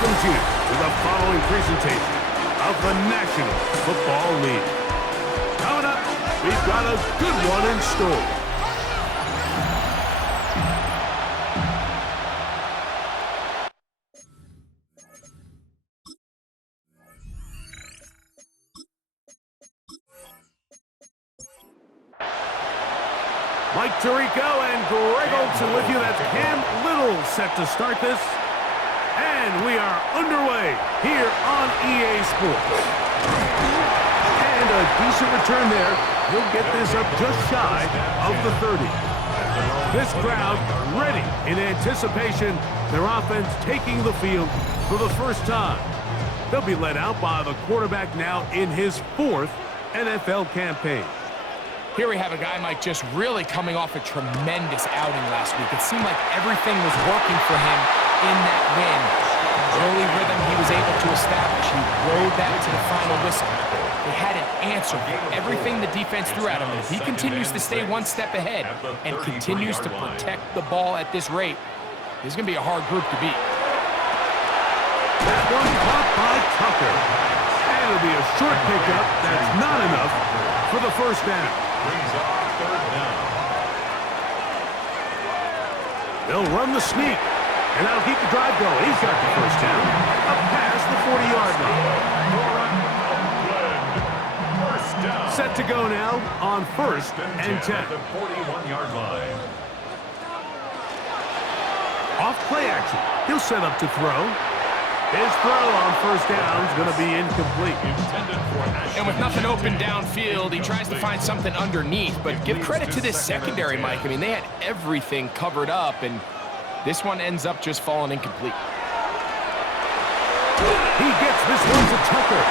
welcomes you to the following presentation of the National Football League. Coming up, we've got a good one in store. Mike Tirico and Greg Olson with you. That's Cam Little set to start this. And we are underway here on EA Sports. And a decent return there. He'll get this up just shy of the 30. This crowd ready in anticipation. Their offense taking the field for the first time. They'll be led out by the quarterback now in his 4th NFL campaign. Here we have a guy, Mike, just really coming off a tremendous outing last week. It seemed like everything was working for him in that win. Early rhythm he was able to establish. He rode that to the final whistle. They had an answer for everything the defense threw at him. And if he continues to stay one step ahead and continues to protect the ball at this rate, this is going to be a hard group to beat. That one caught by Tucker. And it'll be a short pickup. That's not enough for the first down. Brings up 3rd down. They'll run the sneak, and that'll keep the drive going. He's got the first down, up past the 40-yard line. Set to go now on 1st and 10. At the 41-yard line. Off play action. He'll set up to throw. His throw on first down is going to be incomplete. And with nothing open downfield, he tries to find something underneath. But give credit to this secondary, Mike. I mean, they had everything covered up, and this one ends up just falling incomplete. He gets this one to Tucker.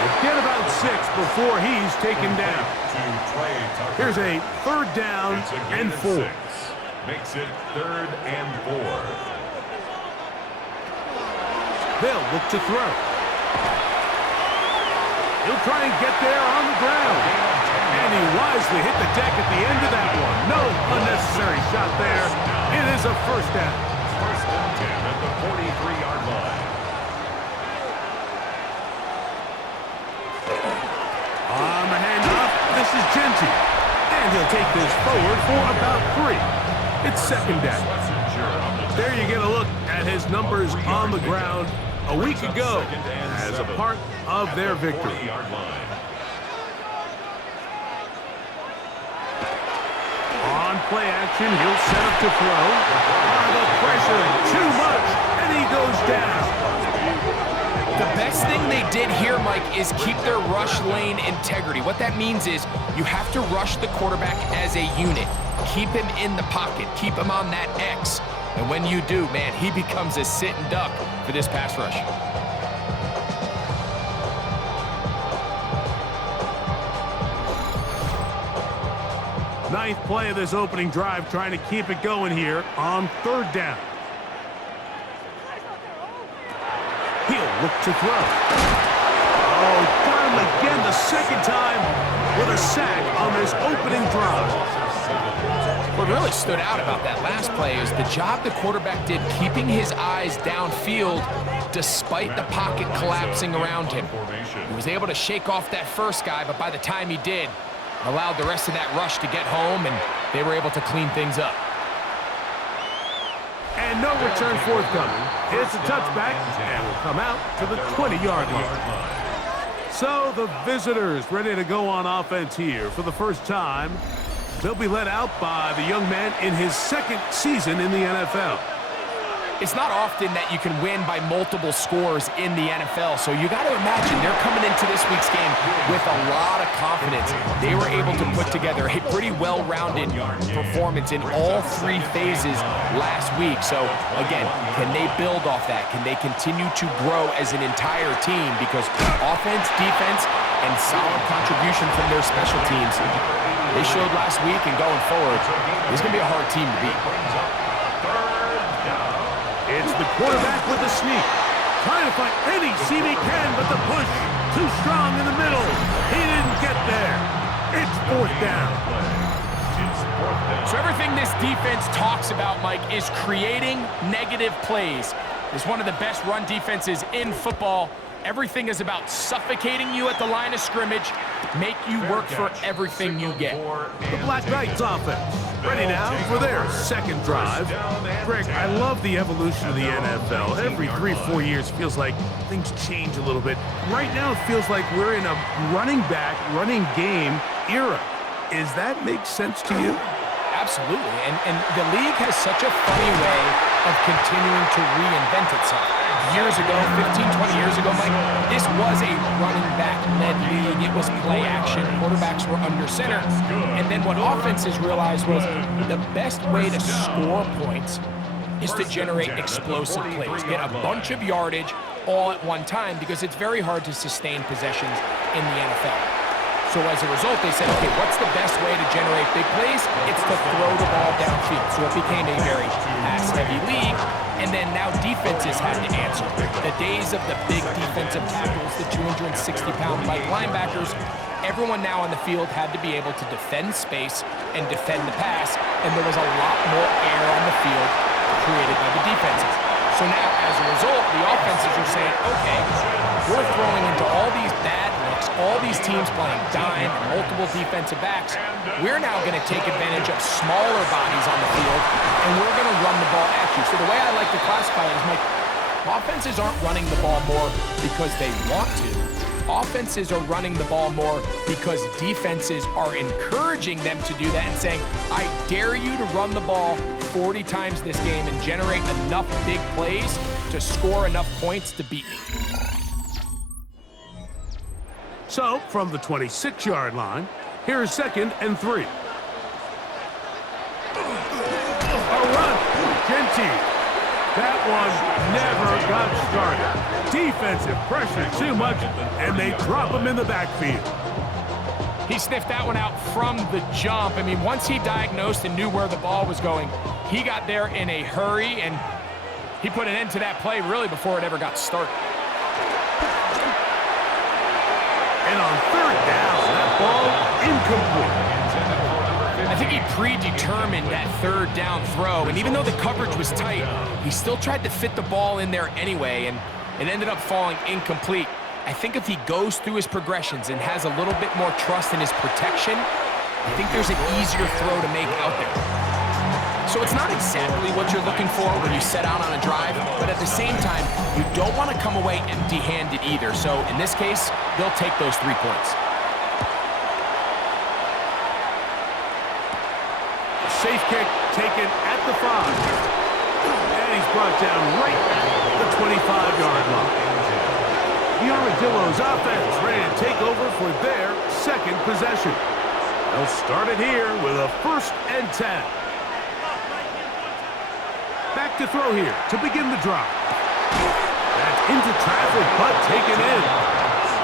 He'll get about 6 before he's taken down. Here's a 3rd down and 4. Makes it 3rd and 4. They'll look to throw. He'll try and get there on the ground. And he wisely hit the deck at the end of that one. No unnecessary shot there. It is a first down. 1st and 10 at the 43-yard line. On the handoff, this is Genty. And he'll take this forward for about 3. It's 2nd down. There you get a look at his numbers on the ground a week ago as a part of their victory. On play action, he'll set up to throw. The pressure, too much, and he goes down. The best thing they did here, Mike, is keep their rush lane integrity. What that means is you have to rush the quarterback as a unit. Keep him in the pocket. Keep him on that X. And when you do, man, he becomes a sitting duck for this pass rush. Ninth play of this opening drive, trying to keep it going here on 3rd down. He'll look to throw. Oh, got him again the 2nd time with a sack on this opening drive. What really stood out about that last play is the job the quarterback did keeping his eyes downfield despite the pocket collapsing around him. He was able to shake off that first guy, but by the time he did, allowed the rest of that rush to get home, and they were able to clean things up. And no return forthcoming. It's a touchback, and will come out to the 20-yard line. So the visitors ready to go on offense here for the first time. They'll be led out by the young man in his 2nd season in the NFL. It's not often that you can win by multiple scores in the NFL, so you got to imagine they're coming into this week's game with a lot of confidence. They were able to put together a pretty well-rounded performance in all 3 phases last week. So, again, can they build off that? Can they continue to grow as an entire team? Because offense, defense, and solid contribution from their special teams, they showed last week, and going forward, this is going to be a hard team to beat. It's the quarterback with the sneak. Trying to find any seam he can, but the push too strong in the middle. He didn't get there. It's 4th down. So everything this defense talks about, Mike, is creating negative plays. is one of the best run defenses in football. Everything is about suffocating you at the line of scrimmage, make you work for everything you get. The Black Knights offense ready now for their second drive. Greg, I love the evolution of the NFL. Every 3-4 years feels like things change a little bit. Right now it feels like we're in a running back, running game era. Does that make sense to you? Absolutely, and the league has such a funny way of continuing to reinvent itself. Years ago, 15, 20 years ago, Mike, this was a running back-led league. It was play action. Quarterbacks were under center. And then what offenses realized was the best way to score points is to generate explosive plays, get a bunch of yardage all at one time, because it's very hard to sustain possessions in the NFL. So as a result, they said, okay, what's the best way to generate big plays? It's to throw the ball downfield. So it became a very pass-heavy league. And then now defenses had to answer. The days of the big defensive tackles, the 260-pound linebackers, everyone now on the field had to be able to defend space and defend the pass. And there was a lot more air on the field created by the defenses. So now, as a result, the offenses are saying, okay, we're throwing into all these bad looks, all these teams playing dime and multiple defensive backs. We're now going to take advantage of smaller bodies on the field, and we're going to run the ball at you. So the way I like to classify it is, Mike, offenses aren't running the ball more because they want to. Offenses are running the ball more because defenses are encouraging them to do that and saying, I dare you to run the ball 40 times this game and generate enough big plays to score enough points to beat me. So, from the 26-yard line, here's 2nd and 3. A run, Gentile. That one never got started. Defensive pressure too much, and they drop him in the backfield. He sniffed that one out from the jump. I mean, once he diagnosed and knew where the ball was going, he got there in a hurry, and he put an end to that play really before it ever got started. And on 3rd down, that ball incomplete. I think he predetermined that 3rd down throw, and even though the coverage was tight, he still tried to fit the ball in there anyway, and it ended up falling incomplete. I think if he goes through his progressions and has a little bit more trust in his protection, I think there's an easier throw to make out there. So it's not exactly what you're looking for when you set out on a drive, but at the same time, you don't want to come away empty-handed either. So in this case, they'll take those 3 points. Safe kick taken at the 5. And he's brought down right at the 25-yard line. The Armadillos offense ready to take over for their 2nd possession. They'll start it here with a 1st and 10. Back to throw here to begin the drive. That's into traffic, but taken in.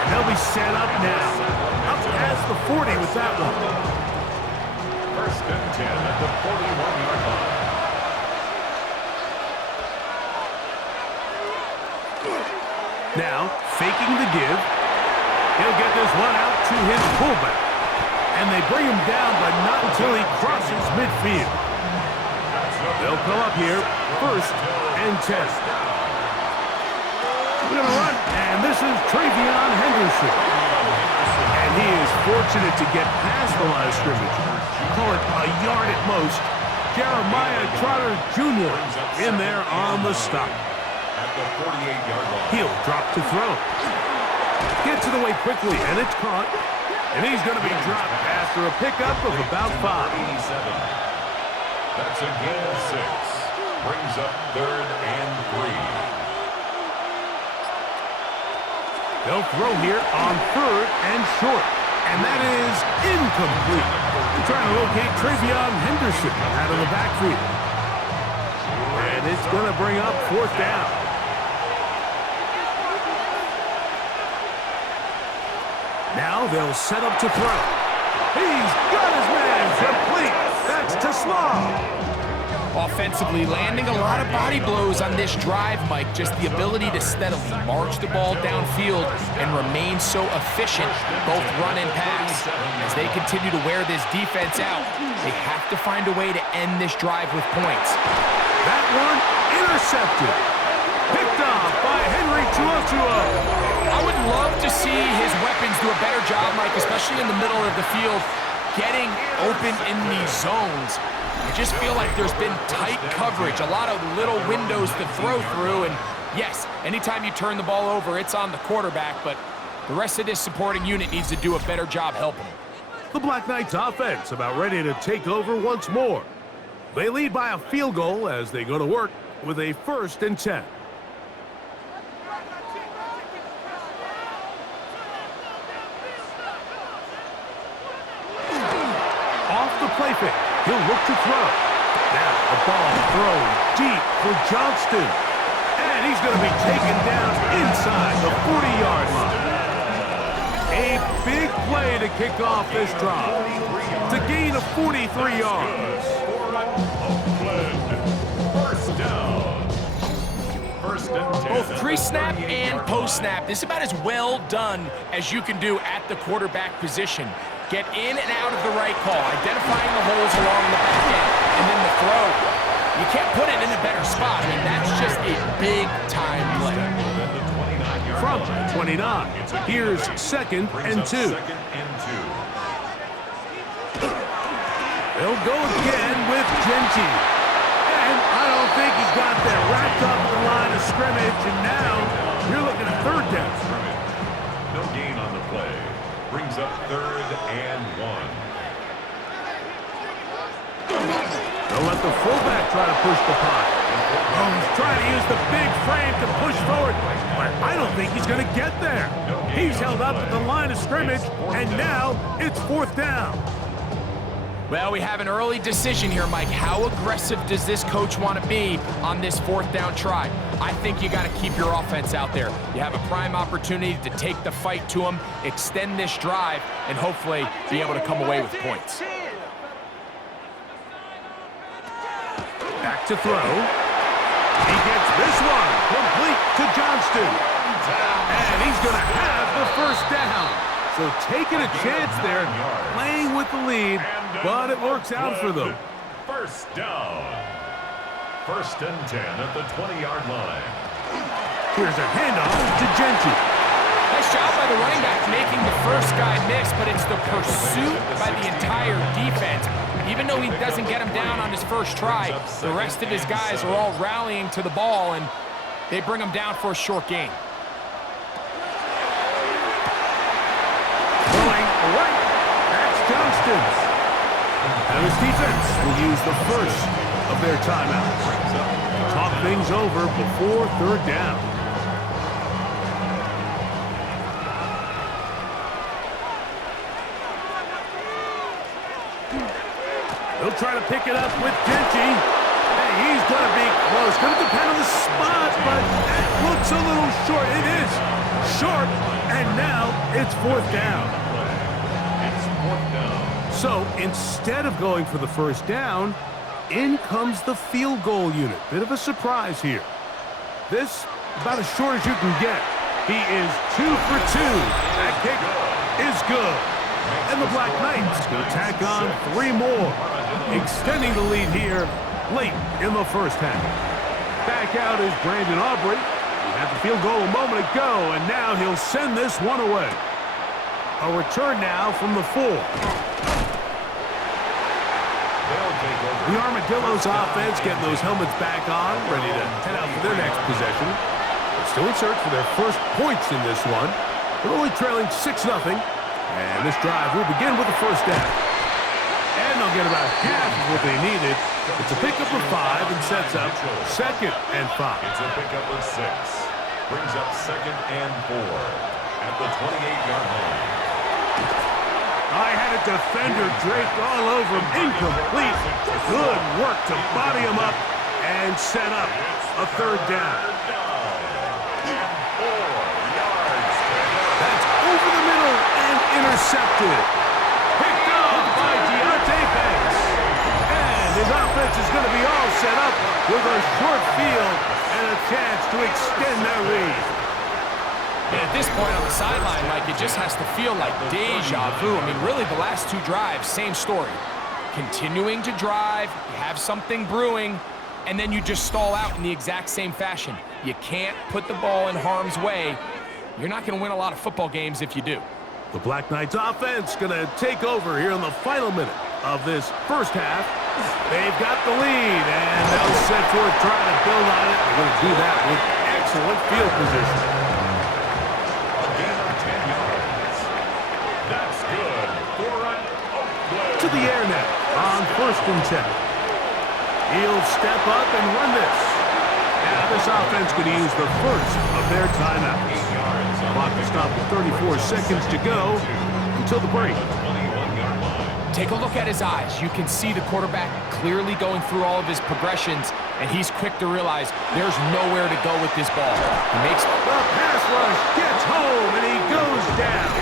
And they'll be set up now. Up past the 40 with that one. 1st and 10 at the 41-yard line. Now, faking the give. He'll get this one out to his fullback. And they bring him down, but not until he crosses midfield. They'll come up here, 1st and 10. We're going to run, and this is Travion Henderson. And he is fortunate to get past the line of scrimmage. Call it a yard at most. Jeremiah Trotter Jr. in there on the stop. At the 48-yard line. He'll drop to throw. Gets it away quickly, and it's caught. And he's going to be dropped after a pickup of about 5. 87. That's a gain of 6. Brings up 3rd and 3. They'll throw here on 3rd and short. And that is incomplete. They're trying to locate Travion Henderson out of the backfield. And it's going to bring up 4th down. Now they'll set up to throw. He's got his man complete. That's to Slaw. Offensively, landing a lot of body blows on this drive, Mike. Just the ability to steadily march the ball downfield and remain so efficient, both run and pass. As they continue to wear this defense out, they have to find a way to end this drive with points. That one intercepted. I would love to see his weapons do a better job, Mike, especially in the middle of the field, getting open in these zones. I just feel like there's been tight coverage, a lot of little windows to throw through, and yes, anytime you turn the ball over, it's on the quarterback, but the rest of this supporting unit needs to do a better job helping him. The Black Knights offense about ready to take over once more. They lead by a field goal as they go to work with a 1st and 10. Off the play fake, he'll look to throw. Now a ball thrown deep for Johnston. And he's going to be taken down inside the 40-yard line. A big play to kick off this drive. To gain of 43 yards. First down. First and 10. Both pre-snap and post-snap, this is about as well done as you can do at the quarterback position. Get in and out of the right call, identifying the holes along the back end, and then the throw. You can't put it in a better spot. I mean, that's just a big-time play. From 29, here's 2nd and 2. They'll go again with Genty. And I don't think he got that wrapped up the line of scrimmage, and now you're looking at 3rd down. No gain on the play. Brings up 3rd and 1. They'll let the fullback try to push the pile. Oh, he's trying to use the big frame to push forward, but I don't think he's going to get there. He's held up at the line of scrimmage, and now it's 4th down. Well, we have an early decision here, Mike. How aggressive does this coach want to be on this 4th down try? I think you got to keep your offense out there. You have a prime opportunity to take the fight to him, extend this drive, and hopefully be able to come away with points. Back to throw. He gets this one complete to Johnston. And he's going to have the 1st down. So taking a chance there, playing with the lead, but it works out for them. First down. 1st and 10 at the 20-yard line. Here's a handoff to Genty. Nice job by the running back making the first guy miss, but it's the pursuit by the entire defense. Even though he doesn't get him down on his first try, the rest of his guys are all rallying to the ball, and they bring him down for a short gain. Going right. That's Johnston. And his defense will use the first of their timeouts. Talk things over before 3rd down. He'll try to pick it up with Genty. Hey, he's going to be close. Going to depend on the spot, but that looks a little short. It is short, and now it's 4th down. It's 4th down. So instead of going for the 1st down, in comes the field goal unit. Bit of a surprise here. This, about as short as you can get. He is 2 for 2. That kick is good. And the Black Knights going to tack on 3 more, extending the lead here late in the 1st half. Back out is Brandon Aubrey. He had the field goal a moment ago, and now he'll send this one away. A return now from the 4. The Armadillos offense getting those helmets back on, ready to head out for their next possession. They're still in search for their first points in this one. They're only trailing 6-0. And this drive will begin with the 1st down. And they'll get about half of what they needed. It's a pickup of 5 and sets up 2nd and 5. It's a pickup of 6. Brings up 2nd and 4 at the 28-yard line. I had a defender draped all over him. Incomplete. Good work to body him up and set up a 3rd down. That's over the middle and intercepted. Picked off by Deontay Banks. And his offense is going to be all set up with a short field and a chance to extend their lead. And at this point on the sideline, Mike, it just has to feel like deja vu. I mean, really, the last 2 drives, same story. Continuing to drive, you have something brewing, and then you just stall out in the exact same fashion. You can't put the ball in harm's way. You're not going to win a lot of football games if you do. The Black Knights offense going to take over here in the final minute of this first half. They've got the lead, and they'll set forth trying to build on it. They're going to do that with excellent field position. A gain of 10 yards. That's good for an outplay. To the air now on 1st and 10. He'll step up and run this. Now this offense could use the first of their timeouts. Clock will stop with 34 seconds to go until the break. Take a look at his eyes. You can see the quarterback clearly going through all of his progressions, and he's quick to realize there's nowhere to go with this ball. He makes the pass rush, gets home, and he goes down.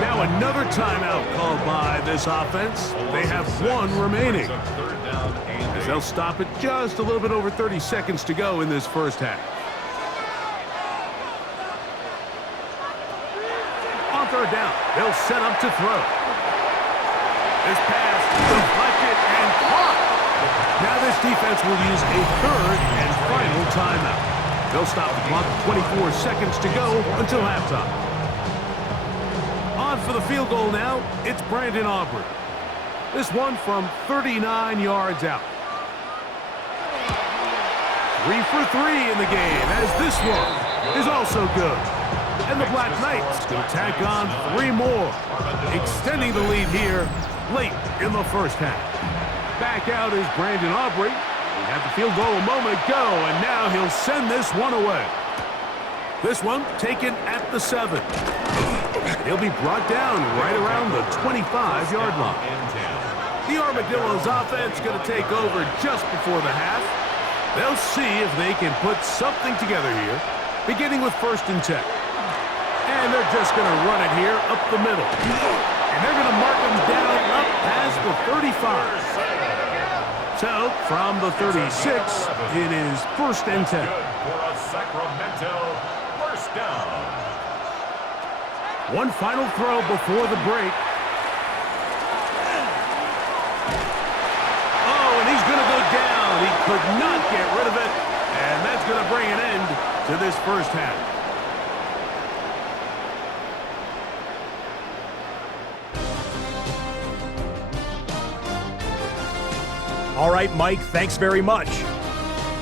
Now another timeout called by this offense. They have one remaining, as they'll stop it just a little bit over 30 seconds to go in this first half. On 3rd down, they'll set up to throw. This pass deflected and caught. Now this defense will use a 3rd and final timeout. They'll stop the clock with 24 seconds to go until halftime. On for the field goal now, it's Brandon Aubrey. This one from 39 yards out. 3 for 3 in the game, as this one is also good. And the Black Knights will tack on 3 more, extending the lead here late in the first half. Back out is Brandon Aubrey. He had the field goal a moment ago, and now he'll send this one away. This one taken at the 7. He'll be brought down right around the 25-yard line. The Armadillos offense going to take over just before the half. They'll see if they can put something together here, beginning with 1st and 10. And they're just going to run it here up the middle. And they're going to mark them down up past the 35. So, from the 36, it is 1st and 10. Good for a Sacramento first down. One final throw before the break. Oh, and he's going to go down. He could not get rid of it. And that's going to bring an end to this first half. All right, Mike, thanks very much.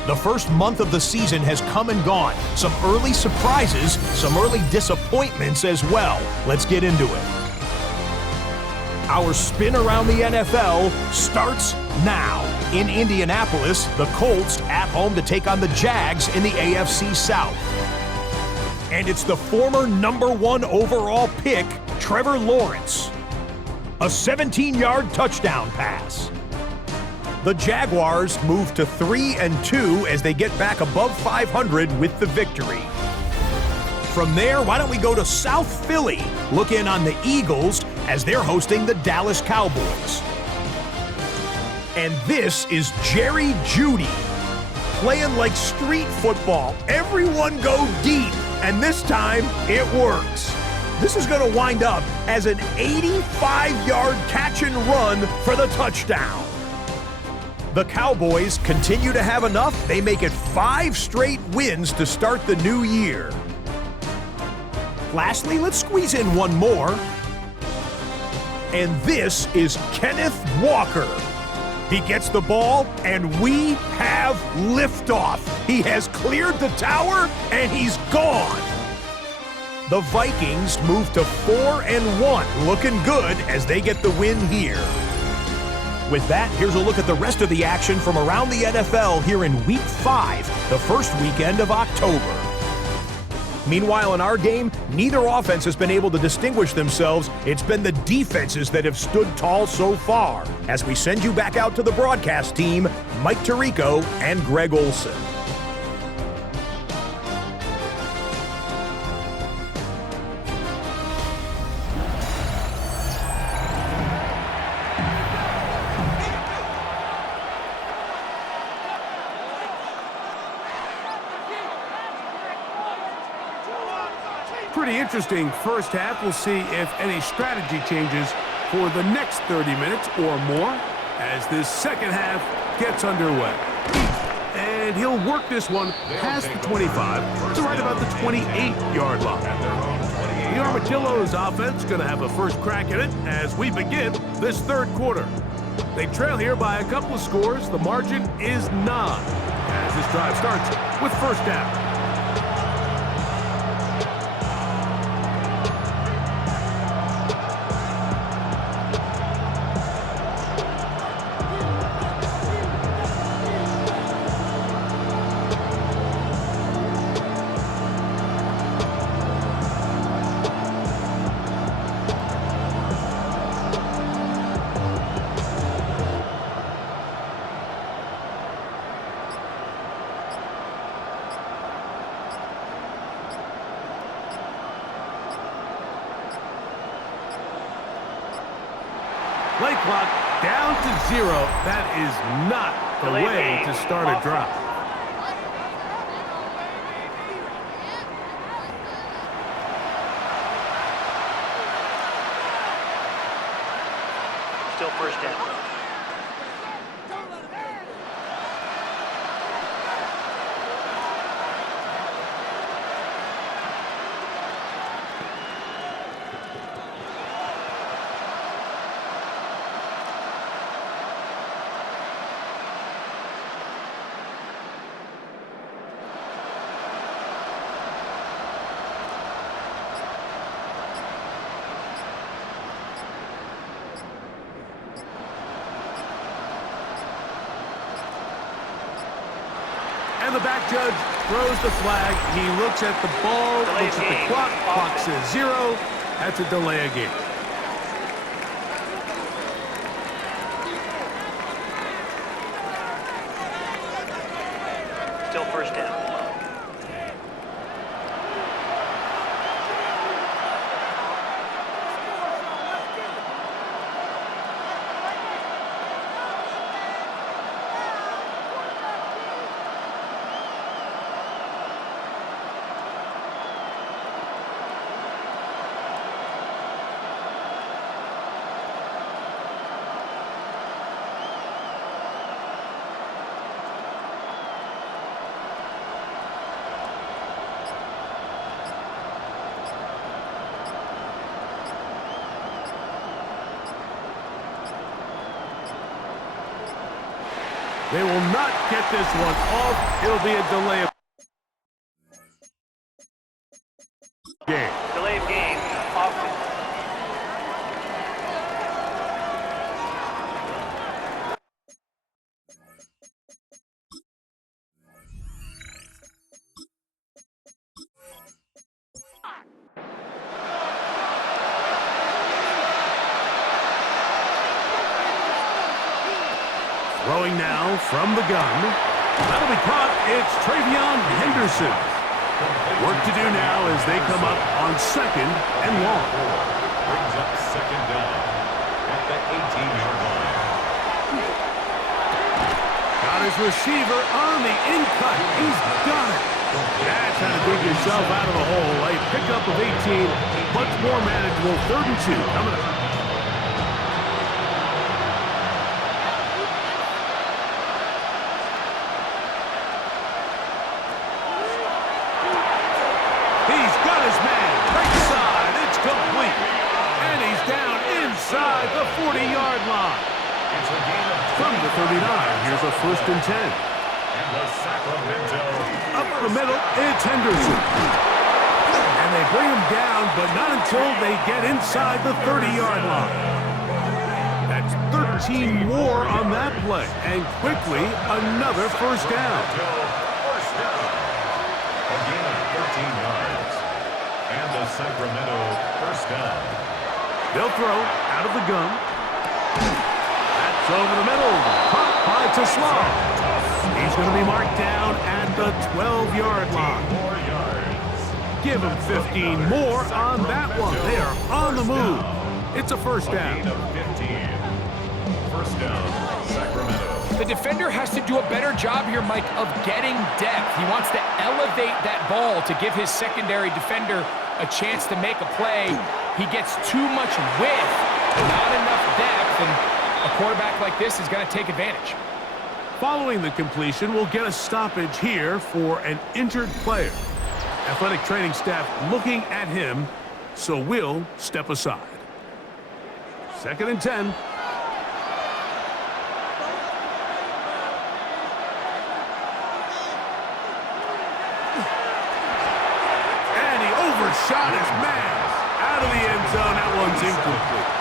The first month of the season has come and gone. Some early surprises, some early disappointments as well. Let's get into it. Our spin around the NFL starts now. In Indianapolis, the Colts at home to take on the Jags in the AFC South. And it's the former #1 overall pick, Trevor Lawrence. A 17-yard touchdown pass. The Jaguars move to 3-2 as they get back above 500 with the victory. From there, why don't we go to South Philly, look in on the Eagles as they're hosting the Dallas Cowboys. And this is Jerry Jeudy, playing like street football. Everyone go deep, and this time it works. This is going to wind up as an 85-yard catch and run for the touchdown. The Cowboys continue to have enough. They make it 5 straight wins to start the new year. Lastly, let's squeeze in one more. And this is Kenneth Walker. He gets the ball, and we have liftoff. He has cleared the tower, and he's gone. The Vikings move to 4-1, looking good as they get the win here. With that, here's a look at the rest of the action from around the NFL here in Week 5, the first weekend of October. Meanwhile, in our game, neither offense has been able to distinguish themselves. It's been the defenses that have stood tall so far. As we send you back out to the broadcast team, Mike Tirico and Greg Olson. Pretty interesting first half. We'll see if any strategy changes for the next 30 minutes or more. as this second half gets underway. And he'll work this one past the 25 to right about the 28-yard line. The Armadillos offense going to have a first crack at it as we begin this third quarter. They trail here by a couple of scores. The margin is 9 as this drive starts with first down. Play clock down to 0. That is not the way to start a drive. Still first down. And the back judge throws the flag. He looks at the ball, looks at the clock. Clock says 0. That's a delay of game. Still first down. They will not get this one off. It'll be a delay of game. Delay of game. Offense. Throwing now from the gun. That'll be caught. It's Travion Henderson. Work to do now as they come up on 2nd and long. Brings up 2nd down at the 18-yard line. Got his receiver on the in-cut. He's got it. That's how to dig yourself out of a hole. A pickup of 18. Much more manageable. 3rd and 2 coming up. Inside the 40-yard line. It's a gain of from the 39. Here's a 1st and 10. And the Sacramento. Up the middle, it's Henderson. And they bring him down, but not until they get inside the 30-yard line. That's 13 more on that play. And quickly, another 1st down. First down. A gain of 13 yards. And the Sacramento 1st down. They'll throw out of the gun. That's over the middle. Caught by Tesla. He's going to be marked down at the 12-yard line. 4 yards. Give him 15 more on that one. They are on the move. It's a 1st down. A gain of 15. 1st down, Sacramento. The defender has to do a better job here, Mike, of getting depth. He wants to elevate that ball to give his secondary defender a chance to make a play. He gets too much width, not enough depth, and a quarterback like this is going to take advantage. Following the completion, we'll get a stoppage here for an injured player. Athletic training staff looking at him, so we'll step aside. 2nd and 10. And he overshot his man. Out of the end zone, that one's incomplete.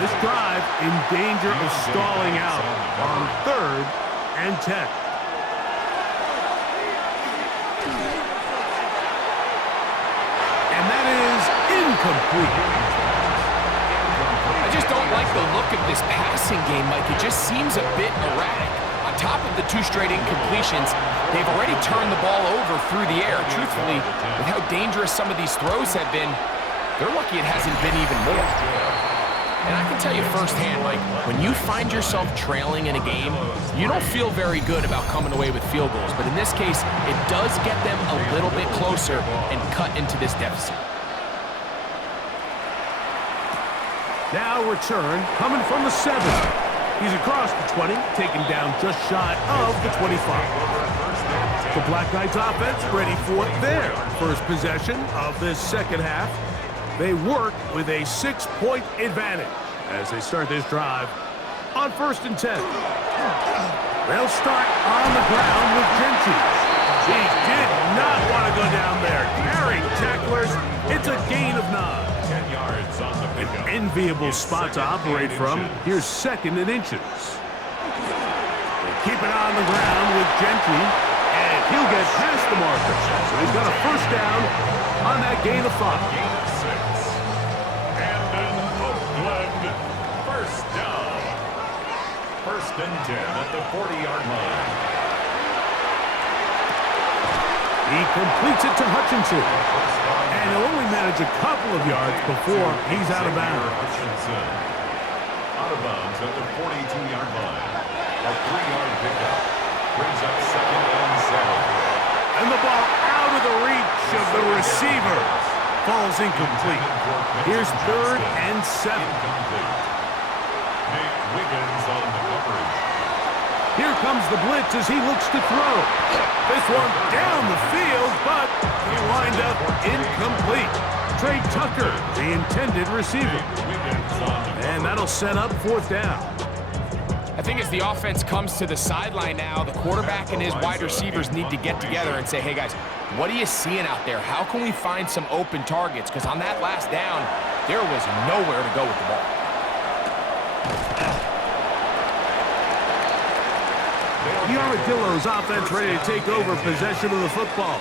This drive in danger of stalling out on 3rd and 10. And that is incomplete. I just don't like the look of this passing game, Mike. It just seems a bit erratic. On top of the 2 straight incompletions, they've already turned the ball over through the air. Truthfully, with how dangerous some of these throws have been, they're lucky it hasn't been even more. And I can tell you firsthand, Mike, when you find yourself trailing in a game, you don't feel very good about coming away with field goals. But in this case, it does get them a little bit closer and cut into this deficit. Now return coming from the 7. He's across the 20, taken down just shy of the 25. The Black Knights offense ready for their first possession of this second half. They work with a 6-point advantage as they start this drive on 1st and 10. They'll start on the ground with Gentry. He did not want to go down there. Carrying tacklers, it's a gain of 9. 10 yards on the An pickup. enviable spot to operate from. Here's 2nd and inches. They keep it on the ground with Gentry, and he'll get past the marker. So he's got a 1st down on that gain of 5. Gain of 6. And an Oakland 1st down. 1st and 10 at the 40-yard line. He completes it to Hutchinson, and he'll only manage a couple of yards before he's out of bounds. Hutchinson. Out of bounds at the 42-yard line. A 3-yard pickup. Brings up 2nd and 7. And the ball out of the reach of the receiver. Falls incomplete. Here's 3rd and 7. Incomplete. Nate Wiggins on the coverage. Here comes the blitz as he looks to throw. This one down the field, but he wind up incomplete. Trey Tucker, the intended receiver. Wiggins on the And that'll set up 4th down. I think as the offense comes to the sideline now, the quarterback and his wide receivers need to get together and say, hey guys, what are you seeing out there? How can we find some open targets? Because on that last down, there was nowhere to go with the ball. The Armadillos offense ready to take over possession of the football.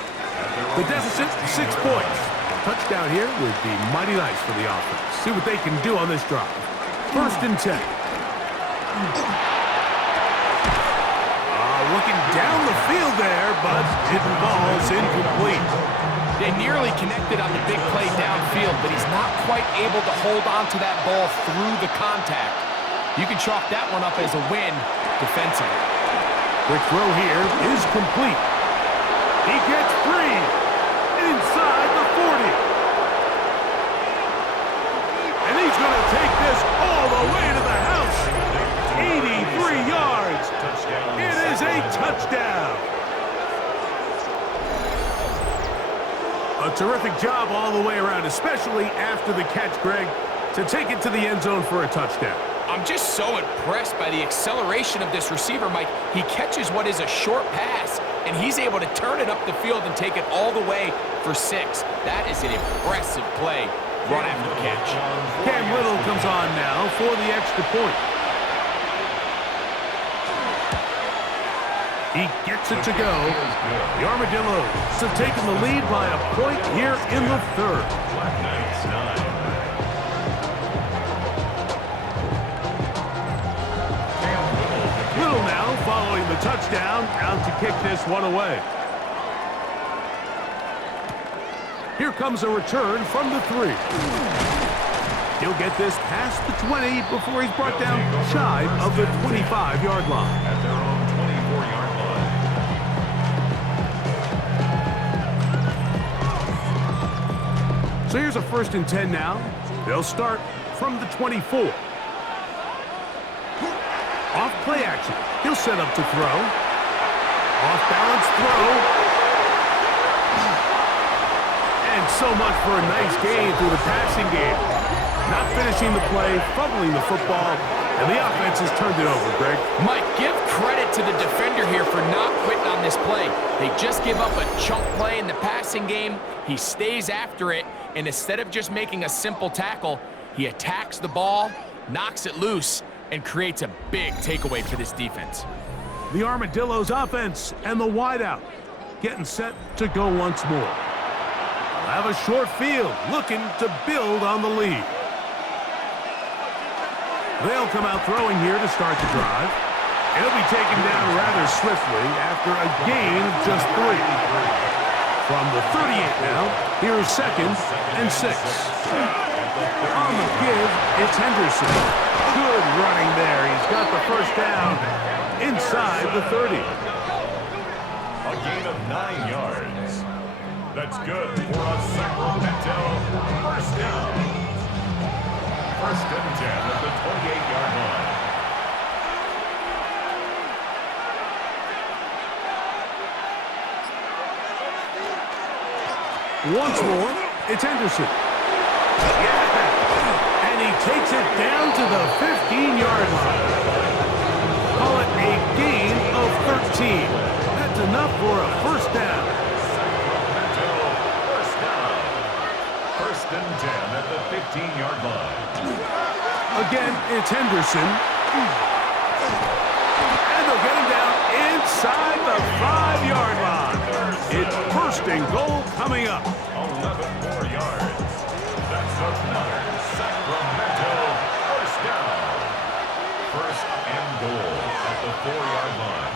The deficit, 6 points. Touchdown here would be mighty nice for the offense. See what they can do on this drive. 1st and 10. Looking down the field there, but it falls incomplete. They nearly connected on the big play downfield, but he's not quite able to hold on to that ball through the contact. You can chalk that one up as a win defensively. Quick throw here is complete. He gets free inside the 40. And he's going to take this all the way to the house. 83 yards. It is a touchdown. A terrific job all the way around, especially after the catch, Greg, to take it to the end zone for a touchdown. I'm just so impressed by the acceleration of this receiver, Mike. He catches what is a short pass, and he's able to turn it up the field and take it all the way for 6. That is an impressive play run after the catch. Cam Little comes on now for the extra point. He gets it to go. The Armadillos have taken the lead by a point here in the 3rd. Black Knights 9. Little now following the touchdown, out to kick this one away. Here comes a return from the 3. He'll get this past the 20 before he's brought down shy of the 25-yard line. At their own 24-yard line. So here's a 1st and 10 now. They'll start from the 24. Off play action. He'll set up to throw. Off balance throw. And so much for a nice gain through the passing game. Not finishing the play, fumbling the football, and the offense has turned it over, Greg. Mike, give credit to the defender here for not quitting on this play. They just give up a chunk play in the passing game. He stays after it, and instead of just making a simple tackle, he attacks the ball, knocks it loose, and creates a big takeaway for this defense. The Armadillos offense and the wideout getting set to go once more. They'll have a short field, looking to build on the lead. They'll come out throwing here to start the drive. It'll be taken down rather swiftly after a gain of just 3. From the 38 now, here's 2nd and 6. On the give, it's Henderson. Good running there. He's got the first down inside the 30. A gain of 9 yards. That's good for a Sacramento first down. 1st and 10 at the 28-yard line. Once more, it's Henderson. Yeah! And he takes it down to the 15-yard line. Call it a gain of 13. That's enough for a first down. Sacramento first down. 1st and 10 at the 15-yard line. Again, it's Henderson. And they'll get him down inside the 5-yard line. It's 1st and goal coming up. 11 more yards. That's another Sacramento first down. 1st and goal at the 4-yard line.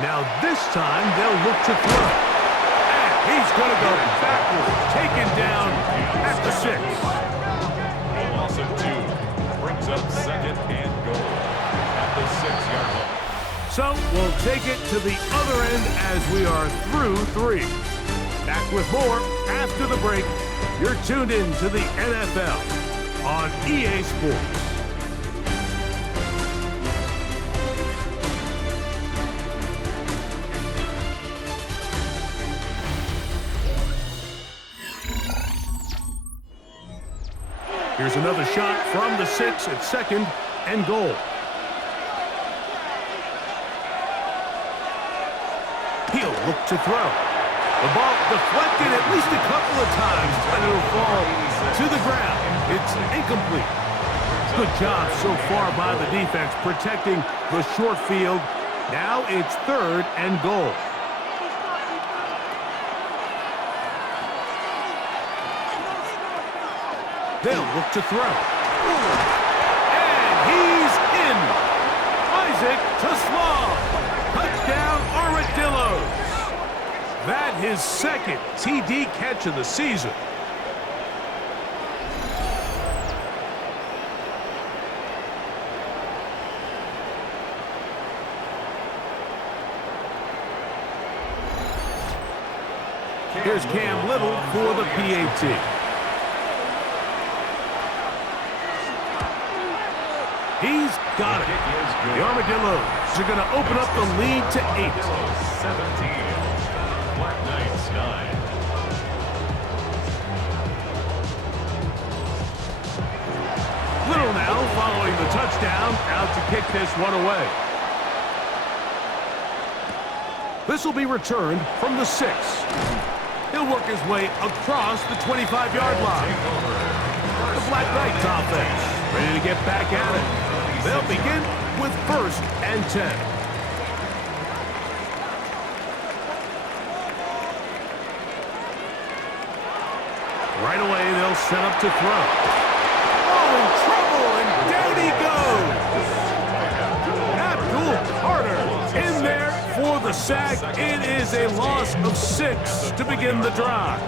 Now this time they'll look to throw. And he's going to go backwards, taken down at the 6. A loss of 2 brings up 2nd and goal at the 6-yard line. So we'll take it to the other end as we are through 3. Back with more after the break. You're tuned in to the NFL on EA Sports. Here's another shot from the 6 at 2nd and goal. He'll look to throw. The ball deflected at least a couple of times, but it'll fall to the ground. It's incomplete. Good job so far by the defense protecting the short field. Now it's 3rd and goal. They'll look to throw. And he's in. Isaac to Slaw. Touchdown, Armadillos. That his 2nd TD catch of the season. Here's Cam Little for the PAT. He's got it. The Armadillos are going to open up the lead to 8. 17. Black Knights 9. Little now following the touchdown, out to kick this one away. This will be returned from the 6. He'll work his way across the 25-yard line. The Black Knights offense ready to get back at it. They'll begin with 1st and 10. Right away, they'll set up to throw. Oh, in trouble, and down he goes. Abdul Carter in there for the sack. It is a loss of 6 to begin the drive.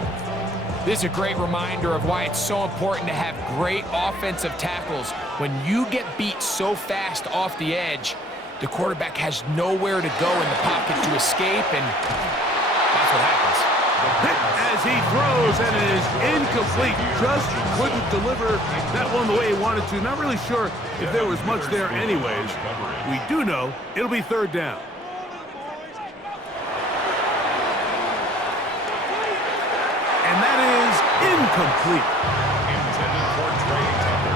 This is a great reminder of why it's so important to have great offensive tackles. When you get beat so fast off the edge, the quarterback has nowhere to go in the pocket to escape, and that's what happens. Hit as as he throws, and it is incomplete. Just couldn't deliver that one the way he wanted to. Not really sure if there was much there anyways. We do know it'll be third down. And that is incomplete.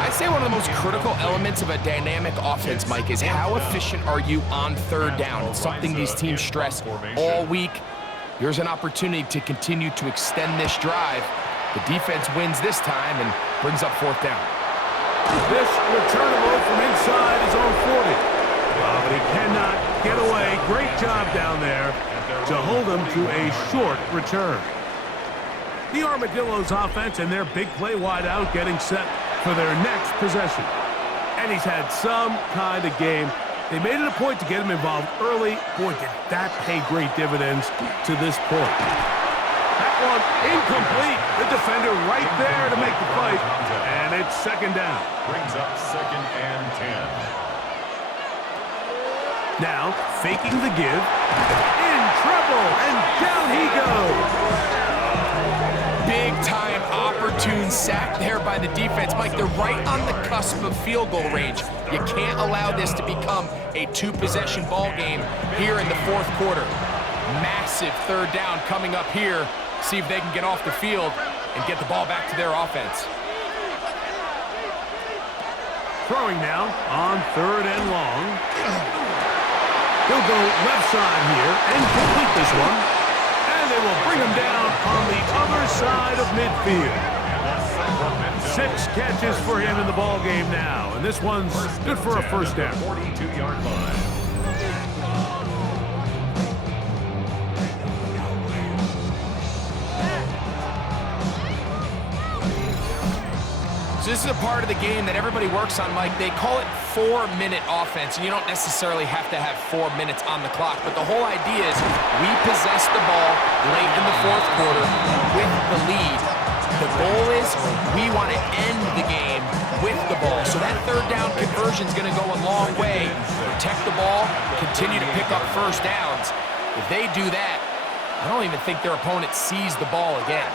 I'd say one of the most critical elements of a dynamic offense, Mike, is how efficient are you on third down? It's something these teams stress all week. Here's an opportunity to continue to extend this drive. The defense wins this time and brings up fourth down. This returnable from inside his own 40. But he cannot get away. Great job down there to hold him to a short return. The Armadillos offense and their big play wide out getting set for their next possession. And he's had some kind of game. They made it a point to get him involved early. Boy, did that pay great dividends to this point. That one incomplete. The defender right there to make the play. And it's second down. Brings up second and 10. Now, faking the give. In trouble, and down he goes. Big-time opportune sack there by the defense. Mike, they're right on the cusp of field goal range. You can't allow this to become a two-possession ball game here in the fourth quarter. Massive third down coming up here. See if they can get off the field and get the ball back to their offense. Throwing now on third and long. He'll go left side here and complete this one. And they will bring him down on the other side of midfield. 6 catches for him in the ball game now. And this one's good for a first down. 42-yard line. So this is a part of the game that everybody works on, Mike. They call it 4-minute offense, and you don't necessarily have to have 4 minutes on the clock, but the whole idea is we possess the ball late in the fourth quarter with the lead. The goal is we want to end the game with the ball. So that third down conversion is going to go a long way. Protect the ball, continue to pick up first downs. If they do that, I don't even think their opponent sees the ball again.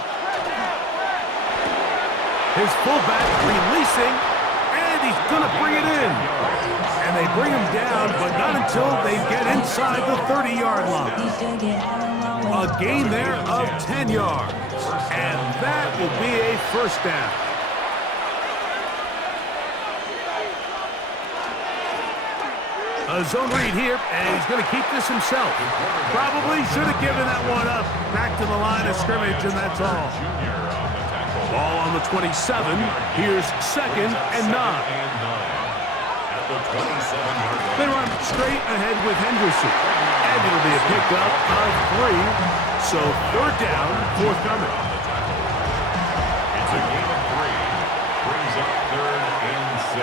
His fullback releasing, and he's going to bring it in. And they bring him down, but not until they get inside the 30-yard line. A gain there of 10 yards. And that will be a first down. A zone read here, and he's going to keep this himself. Probably should have given that one up. Back to the line of scrimmage, and that's all. Ball on the 27. Here's second and 9. They run straight ahead with Henderson. And it'll be a pickup of 3. So third down, forthcoming. It's a game of 3. Brings up third and 6.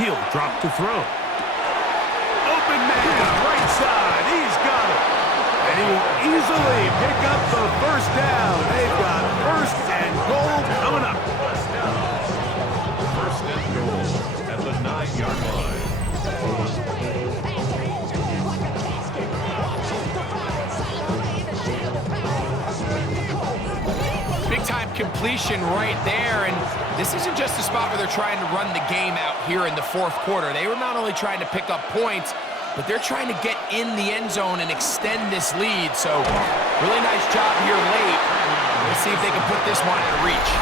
He'll drop to throw. Open man, right side. He's got it. And he will easily pick up the first down. They've got first and goal coming up. First and goal at the 9-yard line. Big-time completion right there, and this isn't just a spot where they're trying to run the game out here in the fourth quarter. They were not only trying to pick up points, but they're trying to get in the end zone and extend this lead. So, really nice job here late. Let's see if they can put this one out of reach.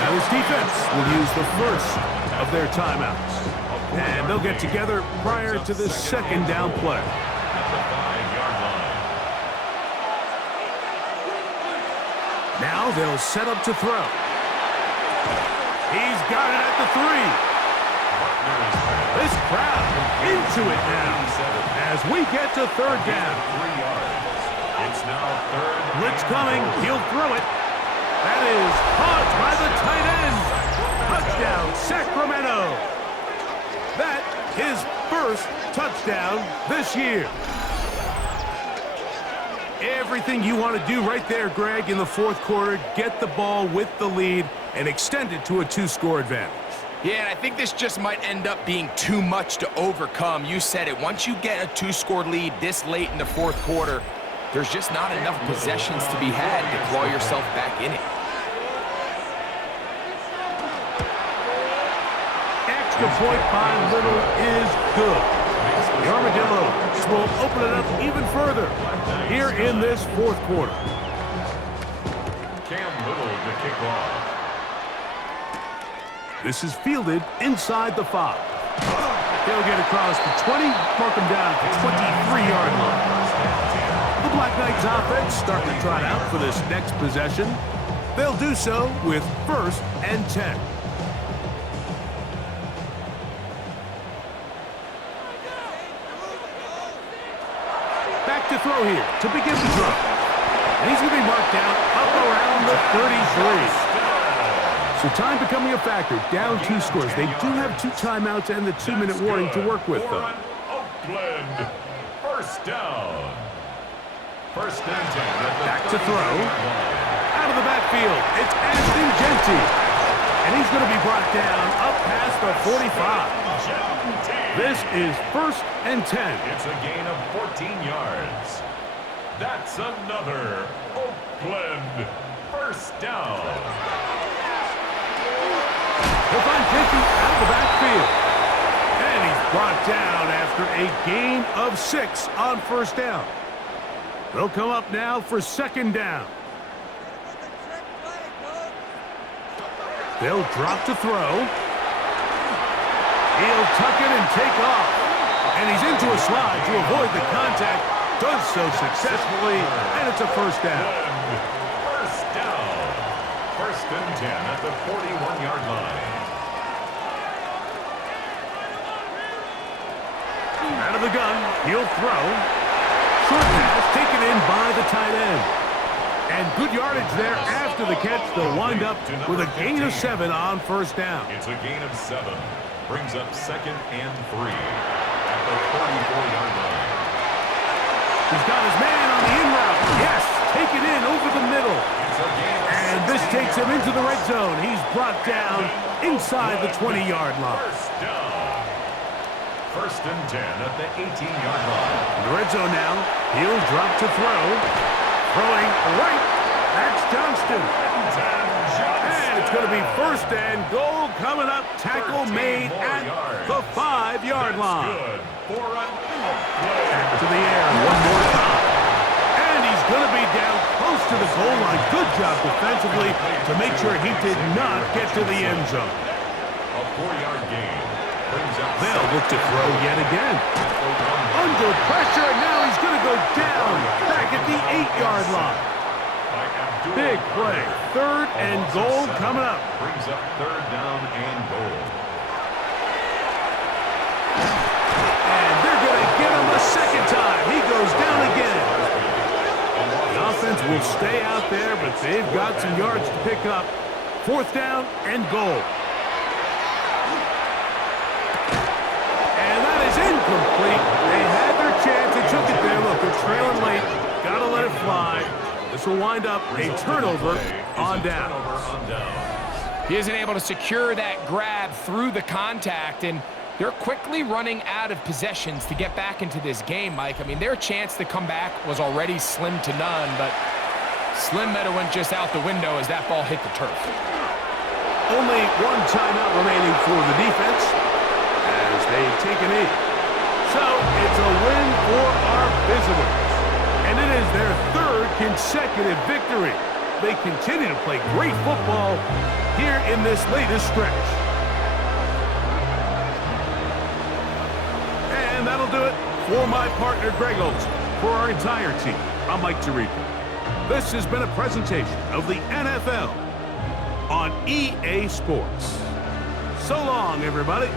Now this defense will use the first of their timeouts. And they'll get together prior to the second down play. At the 5-yard line. Now they'll set up to throw. He's got it at the 3. This crowd into it now as we get to third down. 3 yards. It's now third. Blitz coming. He'll throw it. That is caught by the tight end. Touchdown, Sacramento. That his first touchdown this year. Everything you want to do right there, Greg, in the fourth quarter. Get the ball with the lead and extend it to a 2-score advantage. Yeah, and I think this just might end up being too much to overcome. You said it. Once you get a 2-score lead this late in the fourth quarter, there's just not enough possessions to be had to claw yourself back in it. Extra point by Little is good. The Armadillos will open it up even further here in this fourth quarter. Cam Little to kick off. This is fielded inside the 5. He'll get across the 20, mark him down at the 23-yard line. The Black Knights offense starting to trot out for this next possession. They'll do so with 1st and 10. Back to throw here to begin the drive. And he's going to be marked down up around the 33. So time becoming a factor, down 2 scores. They do have 2 timeouts and the 2-minute warning to work with, though. Oakland, 1st down. 1st and 10. Back to throw. Out of the backfield, it's Ashton Genty. And he's going to be brought down up past the 45. This is 1st and 10. It's a gain of 14 yards. That's another Oakland 1st down. He'll find Genty out of the backfield. And he's brought down after a gain of 6 on 1st down. They'll come up now for 2nd down. They'll drop to throw. He'll tuck it and take off. And he's into a slide to avoid the contact. Does so successfully, and it's a 1st down. 1st down. 1st and 10 at the 41-yard line. Out of the gun, he'll throw. Short pass taken in by the tight end. And good yardage there after the catch. They'll wind up with a gain of 7 on 1st down. It's a gain of 7. Brings up 2nd and 3 at the 44-yard line. He's got his man on the in route. Yes, take it in over the middle. And this takes him into the red zone. He's brought down inside the 20-yard line. 1st down. 1st and 10 at the 18-yard line. In the red zone now. He'll drop to throw. Throwing right. That's Johnston. And it's going to be 1st and goal coming up. Tackle made at the 5-yard line. Back to the air one more time. And he's going to be down close to the goal line. Good job defensively to make sure he did not get to the end zone. A 4-yard gain. They'll look to throw yet again. Under pressure, and now he's going to go down back at the 8-yard line. Big play. 3rd and goal coming up. Brings up 3rd down and goal. And they're going to get him a 2nd time. He goes down again. The offense will stay out there, but they've got some yards to pick up. 4th down and goal. And that is incomplete. They had their chance. They took it there. Look, they're trailing late. Got to let it fly. This will wind up a turnover on down. He isn't able to secure that grab through the contact, and they're quickly running out of possessions to get back into this game, Mike. I mean, their chance to come back was already slim to none, but slim that it went just out the window as that ball hit the turf. Only 1 timeout remaining for the defense as they take a knee. So it's a win for our visitors. And it is their 3rd consecutive victory. They continue to play great football here in this latest stretch. And that'll do it for my partner, Greg Olson. For our entire team, I'm Mike Tirico. This has been a presentation of the NFL on EA Sports. So long, everybody.